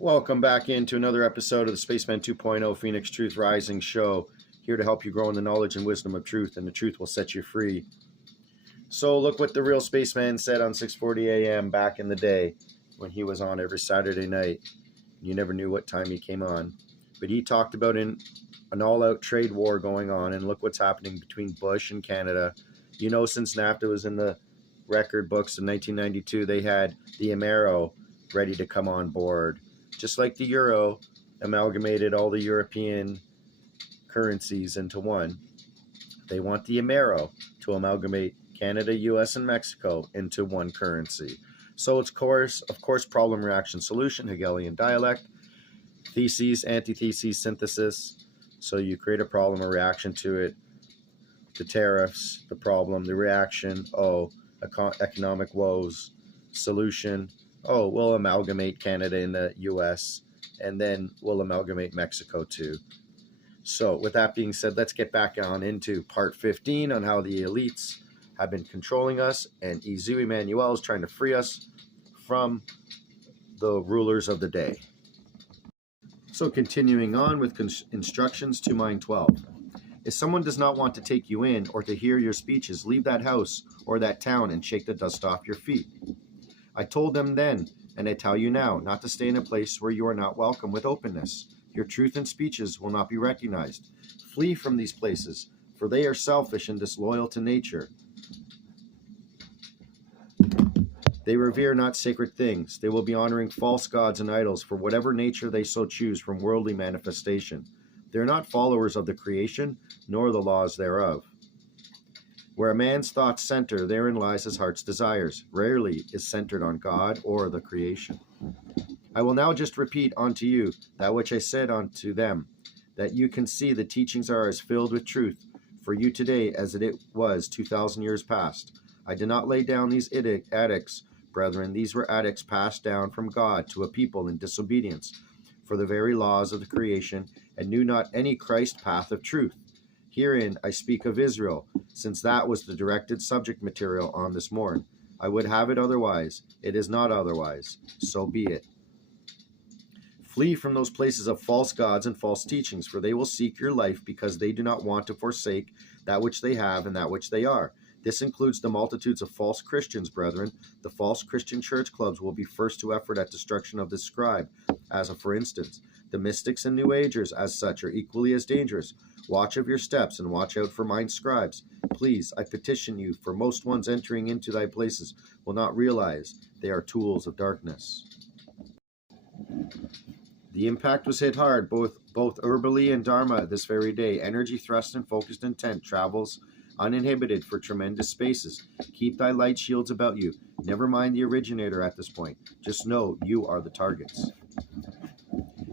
Welcome back into another episode of the Spaceman 2.0 Phoenix Truth Rising Show. Here to help you grow in the knowledge and wisdom of truth, and the truth will set you free. So look what the real spaceman said on 6:40 a.m. back in the day when he was on every Saturday night. You never knew what time he came on. But he talked about an all-out trade war going on, and look what's happening between Bush and Canada. You know, since NAFTA was in the record books in 1992, they had the IMMANUEL ready to come on board. Just like the euro amalgamated all the European currencies into one, they want the IMMANUEL to amalgamate Canada, US, and Mexico into one currency. So it's of course, problem, reaction, solution, Hegelian dialect, theses, antitheses, synthesis. So you create a problem, a reaction to it, the tariffs, the problem, the reaction, economic woes, solution, we'll amalgamate Canada and the US, and then we'll amalgamate Mexico too. So with that being said, let's get back on into part 15 on how the elites have been controlling us, and IMMANUEL is trying to free us from the rulers of the day. So continuing on with instructions to Mind 12. If someone does not want to take you in or to hear your speeches, leave that house or that town and shake the dust off your feet. I told them then, and I tell you now, not to stay in a place where you are not welcome with openness. Your truth and speeches will not be recognized. Flee from these places, for they are selfish and disloyal to nature. They revere not sacred things. They will be honoring false gods and idols for whatever nature they so choose from worldly manifestation. They are not followers of the creation, nor the laws thereof. Where a man's thoughts center, therein lies his heart's desires. Rarely is centered on God or the creation. I will now just repeat unto you that which I said unto them, that you can see the teachings are as filled with truth for you today as it was 2,000 years past. I did not lay down these edicts, brethren. These were edicts passed down from God to a people in disobedience for the very laws of the creation, and knew not any Christ path of truth. Herein I speak of Israel, since that was the directed subject material on this morn. I would have it otherwise. It is not otherwise. So be it. Flee from those places of false gods and false teachings, for they will seek your life because they do not want to forsake that which they have and that which they are. This includes the multitudes of false Christians, brethren. The false Christian church clubs will be first to effort at destruction of the scribe, as for instance. The mystics and New Agers, as such, are equally as dangerous. Watch of your steps, and watch out for mind scribes. Please, I petition you, for most ones entering into thy places will not realize they are tools of darkness. The impact was hit hard, both Urbali and Dharma this very day. Energy, thrust, and focused intent travels uninhibited for tremendous spaces. Keep thy light shields about you. Never mind the originator at this point. Just know you are the targets.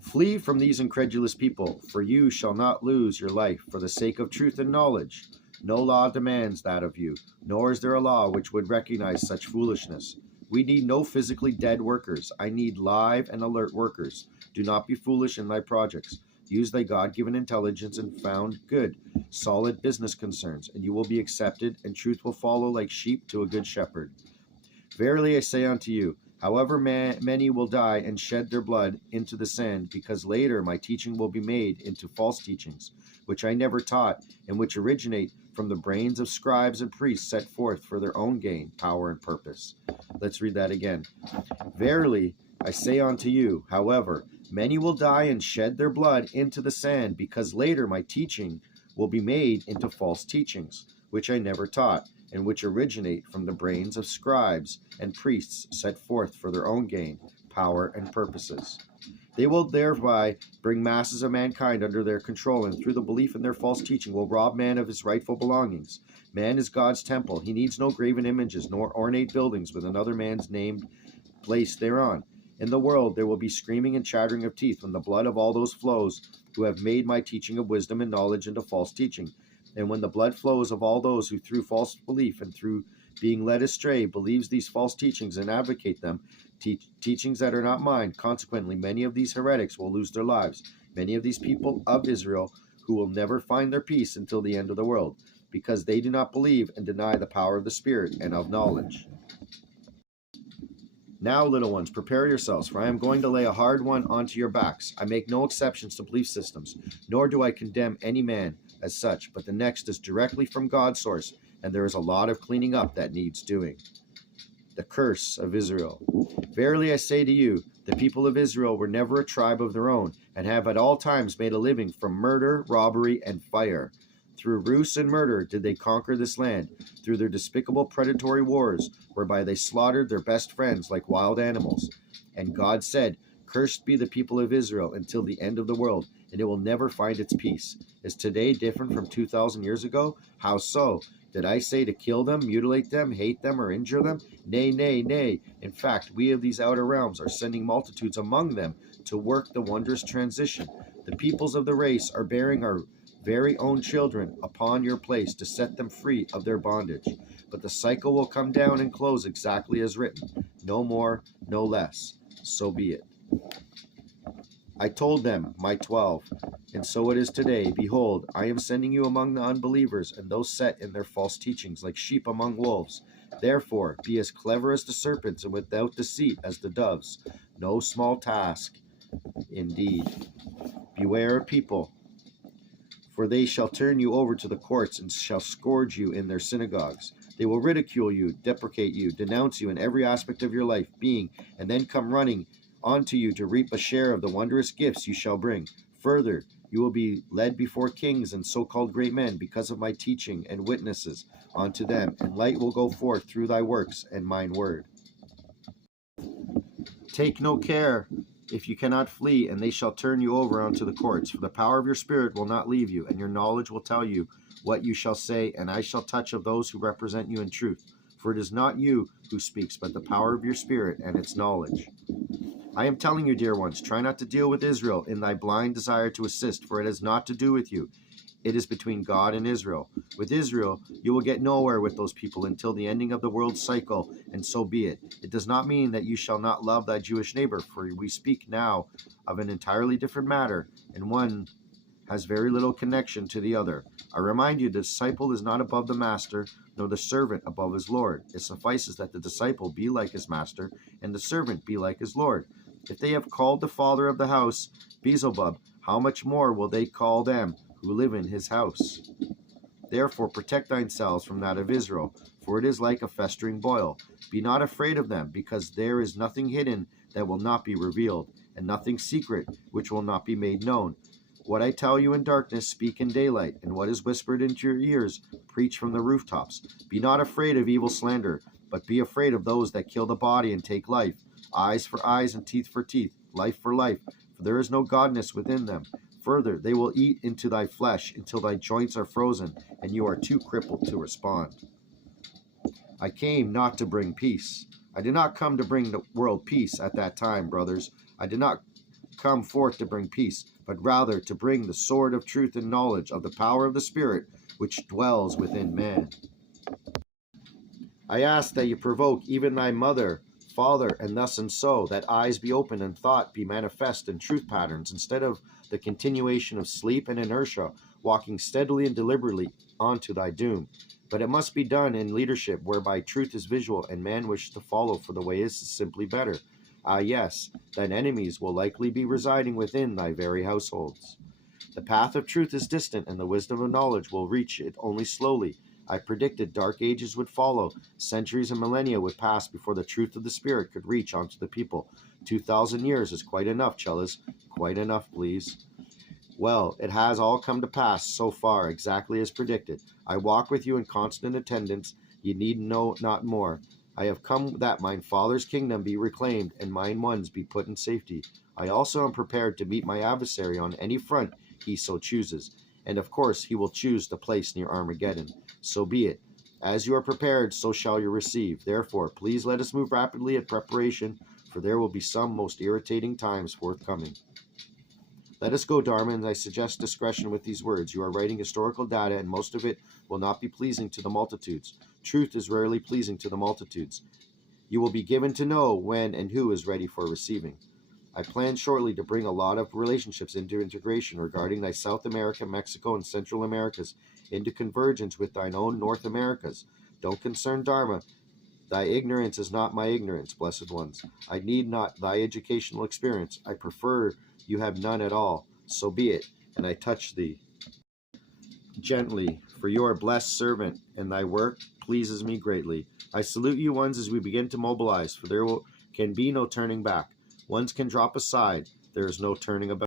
Flee from these incredulous people, for you shall not lose your life for the sake of truth and knowledge. No law demands that of you, nor is there a law which would recognize such foolishness. We need no physically dead workers. I need live and alert workers. Do not be foolish in thy projects. Use thy God-given intelligence and found good, solid business concerns, and you will be accepted, and truth will follow like sheep to a good shepherd. Verily I say unto you, however many will die and shed their blood into the sand, because later my teaching will be made into false teachings, which I never taught, and which originate from the brains of scribes and priests set forth for their own gain, power, and purpose. Let's read that again. Verily I say unto you, however, many will die and shed their blood into the sand, because later my teaching will be made into false teachings, which I never taught, and which originate from the brains of scribes and priests set forth for their own gain, power, and purposes. They will thereby bring masses of mankind under their control, and through the belief in their false teaching will rob man of his rightful belongings. Man is God's temple. He needs no graven images, nor ornate buildings with another man's name placed thereon. In the world there will be screaming and chattering of teeth when the blood of all those flows who have made my teaching of wisdom and knowledge into false teaching. And when the blood flows of all those who through false belief and through being led astray believes these false teachings and advocate them, teachings that are not mine, consequently many of these heretics will lose their lives. Many of these people of Israel who will never find their peace until the end of the world, because they do not believe and deny the power of the Spirit and of knowledge. Now, little ones, prepare yourselves, for I am going to lay a hard one onto your backs. I make no exceptions to belief systems, nor do I condemn any man as such, but the next is directly from God's source, and there is a lot of cleaning up that needs doing. The curse of Israel. Verily I say to you, the people of Israel were never a tribe of their own, and have at all times made a living from murder, robbery, and fire. Through ruse and murder did they conquer this land, through their despicable predatory wars, whereby they slaughtered their best friends like wild animals. And God said, Cursed be the people of Israel until the end of the world, and it will never find its peace. Is today different from 2,000 years ago? How so? Did I say to kill them, mutilate them, hate them, or injure them? Nay, nay, nay. In fact, we of these outer realms are sending multitudes among them to work the wondrous transition. The peoples of the race are bearing our very own children upon your place to set them free of their bondage. But the cycle will come down and close exactly as written. No more, no less. So be it. I told them, my 12, and so it is today. Behold, I am sending you among the unbelievers and those set in their false teachings, like sheep among wolves. Therefore, be as clever as the serpents and without deceit as the doves. No small task, indeed. Beware of people, for they shall turn you over to the courts and shall scourge you in their synagogues. They will ridicule you, deprecate you, denounce you in every aspect of your life, being, and then come running onto you to reap a share of the wondrous gifts you shall bring. Further, you will be led before kings and so-called great men because of my teaching and witnesses unto them, and light will go forth through thy works and mine word. Take no care if you cannot flee, and they shall turn you over unto the courts. For the power of your spirit will not leave you, and your knowledge will tell you what you shall say, and I shall touch of those who represent you in truth. For it is not you who speaks, but the power of your spirit and its knowledge. I am telling you, dear ones, try not to deal with Israel in thy blind desire to assist, for it has naught to do with you. It is between God and Israel. With Israel, you will get nowhere with those people until the ending of the world's cycle, and so be it. It does not mean that you shall not love thy Jewish neighbor, for we speak now of an entirely different matter, and one has very little connection to the other. I remind you, the disciple is not above the master, nor the servant above his Lord. It suffices that the disciple be like his master, and the servant be like his Lord. If they have called the father of the house Beelzebub, how much more will they call them who live in his house? Therefore protect thyself from that of Israel, for it is like a festering boil. Be not afraid of them, because there is nothing hidden that will not be revealed, and nothing secret which will not be made known. What I tell you in darkness, speak in daylight, and what is whispered into your ears, preach from the rooftops. Be not afraid of evil slander, but be afraid of those that kill the body and take life. Eyes for eyes and teeth for teeth, life for life, for there is no godness within them. Further, they will eat into thy flesh until thy joints are frozen, and you are too crippled to respond. I came not to bring peace. I did not come to bring the world peace at that time, brothers. I did not come forth to bring peace, but rather to bring the sword of truth and knowledge of the power of the Spirit which dwells within man. I ask that you provoke even thy mother, father, and thus and so, that eyes be open and thought be manifest in truth patterns, instead of the continuation of sleep and inertia, walking steadily and deliberately on to thy doom. But it must be done in leadership, whereby truth is visual and man wishes to follow, for the way is simply better. Ah, yes, thine enemies will likely be residing within thy very households. The path of truth is distant, and the wisdom of knowledge will reach it only slowly. I predicted dark ages would follow. Centuries and millennia would pass before the truth of the Spirit could reach onto the people. 2,000 years is quite enough, Chellas. Quite enough, please. Well, it has all come to pass so far, exactly as predicted. I walk with you in constant attendance. Ye need know not more. I have come that mine Father's kingdom be reclaimed, and mine ones be put in safety. I also am prepared to meet my adversary on any front he so chooses. And of course he will choose the place near Armageddon. So be it. As you are prepared, so shall you receive. Therefore, please let us move rapidly at preparation, for there will be some most irritating times forthcoming. Let us go, Dharma, and I suggest discretion with these words. You are writing historical data, and most of it will not be pleasing to the multitudes. Truth is rarely pleasing to the multitudes. You will be given to know when and who is ready for receiving. I plan shortly to bring a lot of relationships into integration regarding thy South America, Mexico, and Central Americas into convergence with thine own North Americas. Don't concern Dharma Thy ignorance is not my ignorance, blessed ones. I need not thy educational experience. I prefer you have none at all. So be it, and I touch thee gently, for you are blessed servant, and thy work pleases me greatly. I salute you, ones, as we begin to mobilize, for there can be no turning back. Ones can drop aside. There is no turning about.